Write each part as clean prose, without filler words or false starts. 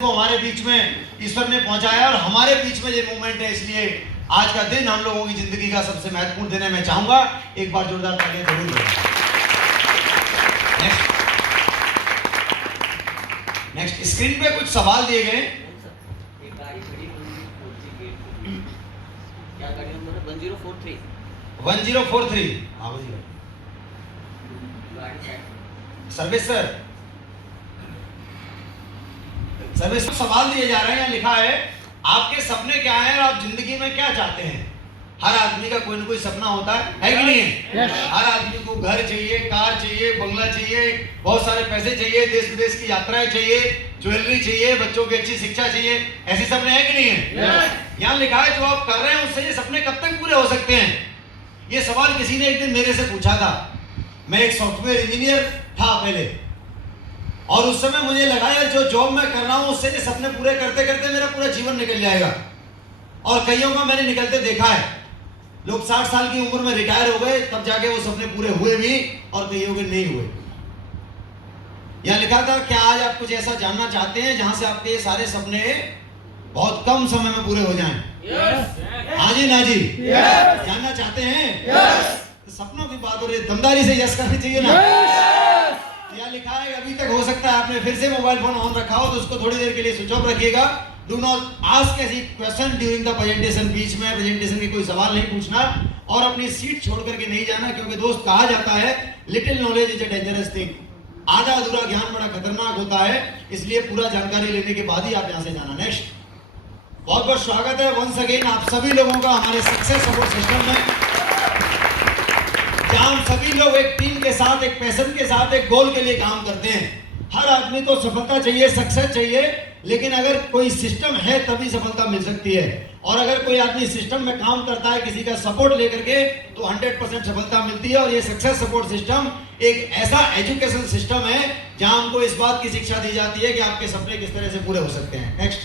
को हमारे बीच में ईश्वर ने पहुंचाया और हमारे बीच में ये मूवमेंट है, इसलिए आज का दिन हम लोगों की जिंदगी का सबसे महत्वपूर्ण दिन है। मैं चाहूंगा एक बार जोरदार तालियां जरूर दें। नेक्स्ट स्क्रीन पे कुछ सवाल दिए गए। क्या गाड़ी नंबर है? 1043 1043 सर्विस सर्विस सवाल दिए जा रहे हैं। लिखा है आपके सपने क्या हैं और आप जिंदगी में क्या चाहते हैं। हर आदमी का कोई ना कोई सपना होता है कि नहीं है? हर आदमी को घर चाहिए, कार चाहिए, बंगला चाहिए, बहुत सारे पैसे चाहिए, देश विदेश की यात्राएं चाहिए, ज्वेलरी चाहिए, बच्चों की अच्छी शिक्षा चाहिए। ऐसे सपने हैं कि नहीं है? यहाँ लिखा है जो आप कर रहे हैं उससे ये सपने कब तक पूरे हो सकते हैं। ये सवाल किसी ने एक दिन मेरे से पूछा था। मैं एक सॉफ्टवेयर इंजीनियर था पहले, और उस समय मुझे लगा यार जो जॉब मैं कर रहा हूं उससे ये सपने पूरे करते करते मेरा पूरा जीवन निकल जाएगा। और कईयों को मैंने निकलते देखा है। लोग 60 साल की उम्र में रिटायर हो गए, तब जाके वो सपने पूरे हुए भी, और कईयों के नहीं हुए। यहां लिखा था क्या आज आप कुछ ऐसा जानना चाहते हैं जहां से आपके ये सारे सपने बहुत कम समय में पूरे हो जाएं? हाँ जी ना जी, जानना चाहते हैं? सपनों की बात हो रही है, दमदारी से यस करनी चाहिए ना। यहाँ लिखा है अभी तक हो सकता है आपने फिर से मोबाइल फोन ऑन रखा हो तो उसको थोड़ी देर के लिए स्विच ऑफ रखिएगा। Do not ask any question during the presentation. बीच में प्रेजेंटेशन की कोई सवाल नहीं पूछना और अपनी सीट छोड़ करके नहीं जाना, क्योंकि दोस्त कहा जाता है little knowledge is a dangerous thing. आधा अधूरा ज्ञान बड़ा खतरनाक होता है, इसलिए पूरा जानकारी लेने के बाद ही आप यहाँ से जाना। नेक्स्ट, बहुत बहुत स्वागत है वंस अगेन आप सभी लोगों का हमारे सक्सेस सपोर्ट सिस्टम में, जहां सभी लोग एक टीम के साथ, एक पैशन के साथ, एक गोल के लिए काम करते हैं। हर आदमी को सफलता चाहिए, सक्सेस चाहिए, लेकिन अगर कोई सिस्टम है तभी सफलता मिल सकती है। और अगर कोई आदमी सिस्टम में काम करता है किसी का सपोर्ट लेकर के तो 100% सफलता मिलती है। और ये सक्सेस सपोर्ट सिस्टम एक ऐसा एजुकेशन सिस्टम है जहां हमको इस बात की शिक्षा दी जाती है कि आपके सपने किस तरह से पूरे हो सकते हैं। नेक्स्ट,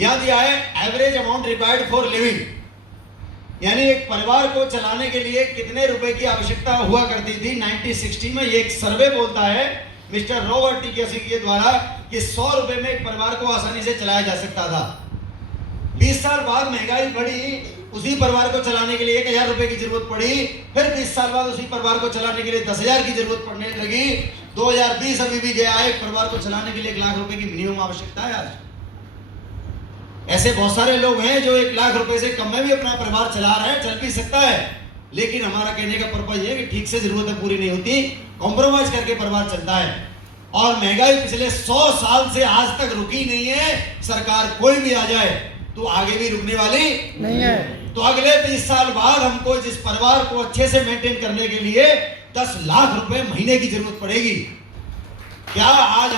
यहां दिया है average amount required for living, यानी एक परिवार को चलाने के लिए कितने रुपए की आवश्यकता हुआ करती थी 1960 में। ये एक सर्वे बोलता है मिस्टर रॉबर्ट टी केसी के द्वारा कि 100 रुपए में एक परिवार को आसानी से चलाया जा सकता था। 20 साल बाद महंगाई बढ़ी, उसी परिवार को चलाने के लिए 1000 रुपए की जरूरत पड़ी। फिर 20 साल बाद उसी परिवार को चलाने के लिए 10,000 की जरूरत पड़ने लगी। 2020 अभी भी गया है, एक परिवार को चलाने के लिए 1 लाख रुपए की मिनिमम आवश्यकता है आज। ऐसे बहुत सारे लोग हैं जो 1 लाख रुपए से कम में भी अपना परिवार चला रहे हैं, चल भी सकता है। लेकिन हमारा कहने का पर्पज ये है कि ठीक से जरूरतें पूरी नहीं होती, कॉम्प्रोमाइज करके परिवार चलता है। और महंगाई पिछले 100 साल से आज तक रुकी नहीं है। सरकार कोई भी आ जाए तो आगे भी रुकने वाली नहीं है। तो अगले 20 साल बाद हमको जिस परिवार को अच्छे से मेंटेन करने के लिए 10 लाख रुपए महीने की जरूरत पड़ेगी। क्या आज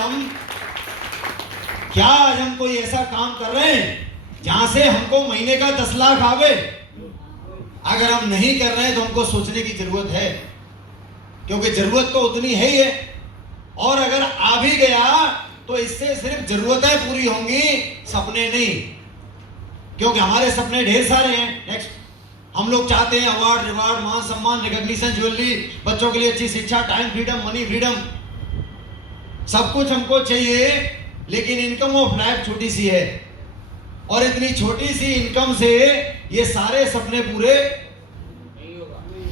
हम कोई ऐसा काम कर रहे हैं जहां से हमको महीने का 10 लाख आवे? अगर हम नहीं कर रहे हैं तो हमको सोचने की जरूरत है, क्योंकि जरूरत तो उतनी है ही है। और अगर आ भी गया तो इससे सिर्फ जरूरतें पूरी होंगी, सपने नहीं, क्योंकि हमारे सपने ढेर सारे हैं। नेक्स्ट, हम लोग चाहते हैं अवार्ड, रिवार्ड, मान सम्मान, रिकॉग्निशन, ज्वेलरी, बच्चों के लिए अच्छी शिक्षा, टाइम फ्रीडम, मनी फ्रीडम, सब कुछ हमको चाहिए। लेकिन इनकम ऑफ लाइफ छोटी सी है, और इतनी छोटी सी इनकम से ये सारे सपने पूरे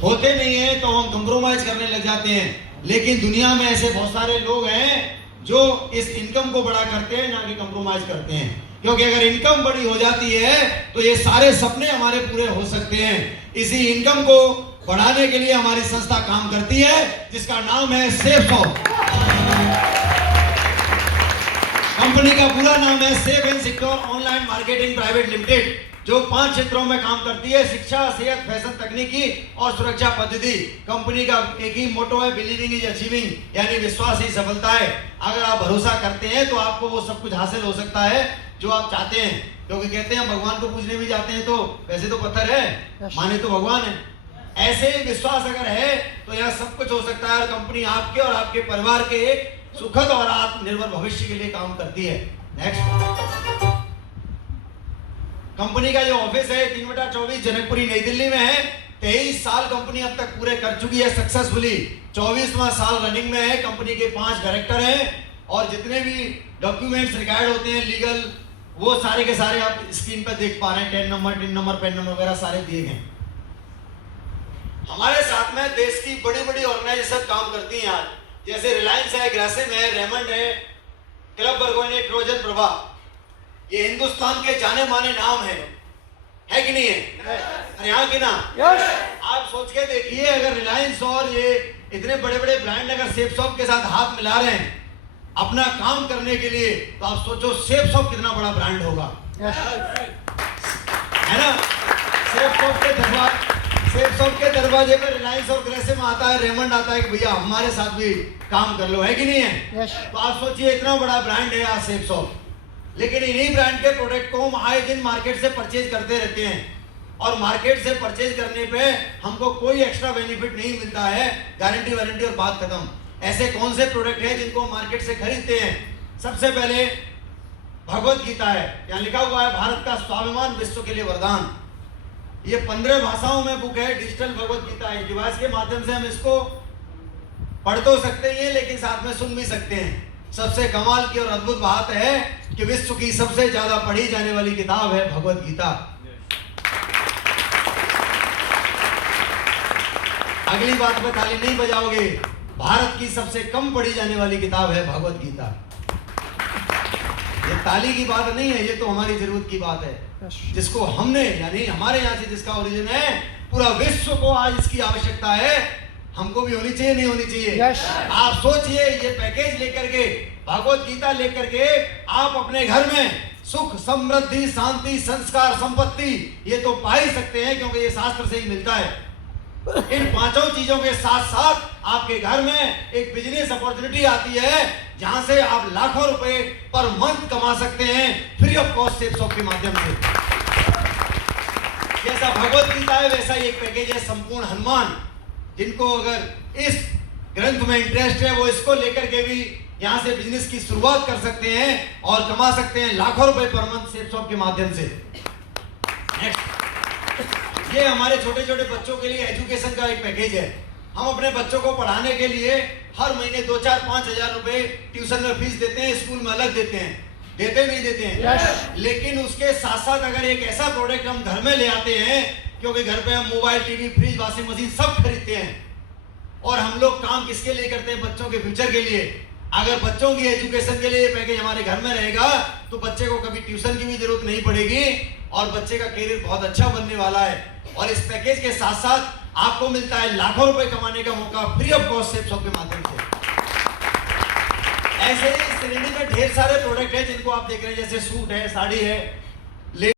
होते नहीं है, तो हम कंप्रोमाइज करने लग जाते हैं। लेकिन दुनिया में ऐसे बहुत सारे लोग हैं जो इस इनकम को बड़ा करते हैं, ना कि कंप्रोमाइज करते हैं। क्योंकि अगर इनकम बड़ी हो जाती है तो ये सारे सपने हमारे पूरे हो सकते हैं। इसी इनकम को बढ़ाने के लिए हमारी संस्था काम करती है, जिसका नाम है सेफ ऑफ। कंपनी का पूरा नाम है safe and secure online marketing private limited, जो 5 क्षेत्रों में काम करती है: शिक्षा, सेहत, फैशन, तकनीकी और सुरक्षा पद्धति। कंपनी का एक ही मोटो है, बिलीविंग इज अचीविंग, यानी विश्वास ही सफलता है। अगर आप भरोसा करते हैं तो आपको वो सब कुछ हासिल हो सकता है जो आप चाहते हैं। क्योंकि कहते हैं भगवान को पूजने भी जाते हैं तो वैसे तो पत्थर है, माने तो भगवान है। ऐसे ही विश्वास अगर है तो यह सब कुछ हो सकता है। और कंपनी आपके और आपके परिवार के सुखद और आत्मनिर्भर भविष्य के लिए काम करती है। नेक्स्ट, कंपनी का जो ऑफिस है 3/24 जनकपुरी नई दिल्ली में है। 23 साल कंपनी अब तक पूरे कर चुकी है सक्सेसफुली। 24वां साल रनिंग में है। कंपनी के 5 डायरेक्टर हैं, और जितने भी डॉक्यूमेंट्स रिकॉर्ड होते हैं लीगल, वो सारे के सारे आप स्क्रीन पर देख पा रहे हैं। टिन नंबर पेन नंबर वगैरह सारे दिए गए। हमारे साथ में देश की बड़ी बड़ी ऑर्गेनाइजेशन काम करती हैं आज, जैसे रिलायंस है, ग्रासिम है, रेमंड है, क्लब बर्गोनी, ट्रोजन प्रभा। ये हिंदुस्तान के जाने माने नाम है कि नहीं है? अरे हाँ कि ना? आप सोच के देखिए, अगर रिलायंस और ये इतने बड़े बड़े ब्रांड अगर सेफ शॉप के साथ हाथ मिला रहे हैं अपना काम करने के लिए, तो आप सोचो सेफ शॉप कितना बड़ा ब्रांड होगा, है ना? सेफ शॉप के दरवाजे पे रिलायंस और ग्रेसिम आता है, रेमंड आता है कि भैया हमारे साथ भी काम कर लो, है कि नहीं है? तो आप सोचिए इतना बड़ा ब्रांड है आज सेफ शॉप। लेकिन इन्हीं ब्रांड के प्रोडक्ट को हम आए दिन मार्केट से परचेज करते रहते हैं, और मार्केट से परचेज करने पे हमको कोई एक्स्ट्रा बेनिफिट नहीं मिलता है, गारंटी वारंटी और बात खत्म। ऐसे कौन से प्रोडक्ट हैं जिनको मार्केट से खरीदते हैं? सबसे पहले भगवत गीता है, यहाँ लिखा हुआ है भारत का स्वाभिमान विश्व के लिए वरदान। ये 15 भाषाओं में बुक है, डिजिटल भगवत गीता है। डिवाइस के माध्यम से हम इसको पढ़ तो सकते हैं लेकिन साथ में सुन भी सकते हैं। सबसे कमाल की और अद्भुत बात है कि विश्व की सबसे ज्यादा पढ़ी जाने वाली किताब है भगवत गीता। अगली बात पे ताली नहीं बजाओगे, भारत की सबसे कम पढ़ी जाने वाली किताब है भगवत गीता। ये ताली की बात नहीं है, ये तो हमारी जरूरत की बात है, जिसको हमने यानी हमारे यहाँ से जिसका ओरिजिन है, पूरा विश्व को आज इसकी आवश्यकता है। हमको भी होनी चाहिए, नहीं होनी चाहिए? आप सोचिए, ये पैकेज लेकर के, भगवत गीता लेकर के आप अपने घर में सुख, समृद्धि, शांति, संस्कार, संपत्ति ये तो पा ही सकते हैं, क्योंकि ये शास्त्र से ही मिलता है। इन पांचों चीजों के साथ साथ आपके घर में एक बिजनेस अपॉर्चुनिटी आती है, जहां से आप लाखों रुपए पर मंथ कमा सकते हैं free of cost safe shop के माध्यम से। जैसा भगवत गीता है वैसा ही एक पैकेज है संपूर्ण हनुमान। जिनको अगर इस ग्रंथ में इंटरेस्ट है वो इसको लेकर के भी यहाँ से बिजनेस की शुरुआत कर सकते हैं और कमा सकते हैं लाखों रुपए पर मंथ सेफ शॉप के माध्यम से। नेक्स्ट, ये हमारे छोटे छोटे बच्चों के लिए एजुकेशन का एक पैकेज है। हम अपने बच्चों को पढ़ाने के लिए हर महीने 2-4-5 हजार रुपए ट्यूशन में फीस देते हैं, स्कूल में अलग देते हैं, देते नहीं देते हैं। लेकिन उसके साथ साथ अगर एक ऐसा प्रोडक्ट हम घर में ले आते हैं, क्योंकि घर पे हम mobile, TV, fridge, washing machine सब खरीदते हैं, और हम लोग काम किसके लिए करते हैं? बच्चों के फ्यूचर के लिए। अगर बच्चों की एजुकेशन के लिए पैकेज हमारे घर में रहेगा तो बच्चे को कभी ट्यूशन की भी जरूरत नहीं पड़ेगी और बच्चे का करियर बहुत अच्छा बनने वाला है। और इस पैकेज के साथ साथ आपको मिलता है लाखों रुपए कमाने का मौका free of cost safe shop के माध्यम से। ऐसे ही श्रेणी में ढेर सारे प्रोडक्ट है जिनको आप देख रहे हैं, जैसे सूट है, साड़ी है,